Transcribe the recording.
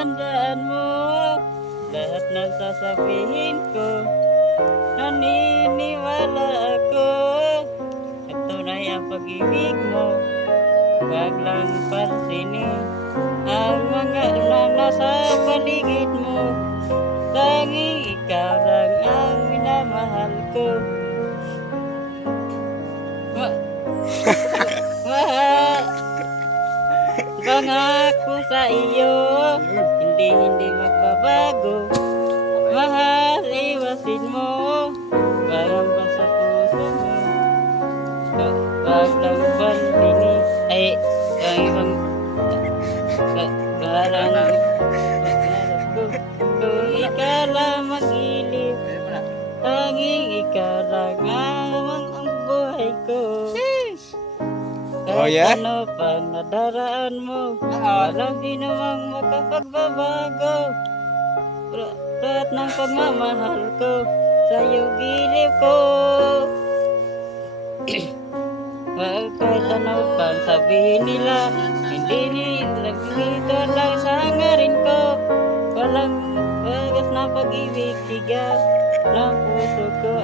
tandaan mo lahat ng sasabihin ko. Naniniwala ako at tunay ang pag-ibig mo. Huwag lang pansinin ang mga nasa paligid mo. Tanging ikaw lang ang minamahal ko. Pangako sa iyo, hindi magbabago. Mahal, iwasin mo pangamba sa puso mo. Wag lang pansinin ay ang ibang parang kung ikaw lang mag-ilip, tanging ikaw lang ang buhay ko. Oh, yeah? Ano pang nadaraan mo, walang di namang makapagbabago. Lahat ng pagmamahal ko sa'yo gilip ko. Kahit ano pang sabihin nila, hindi nila dito lang sa hangarin ko. Walang bagas na pag-ibig, tiga ng puso ko.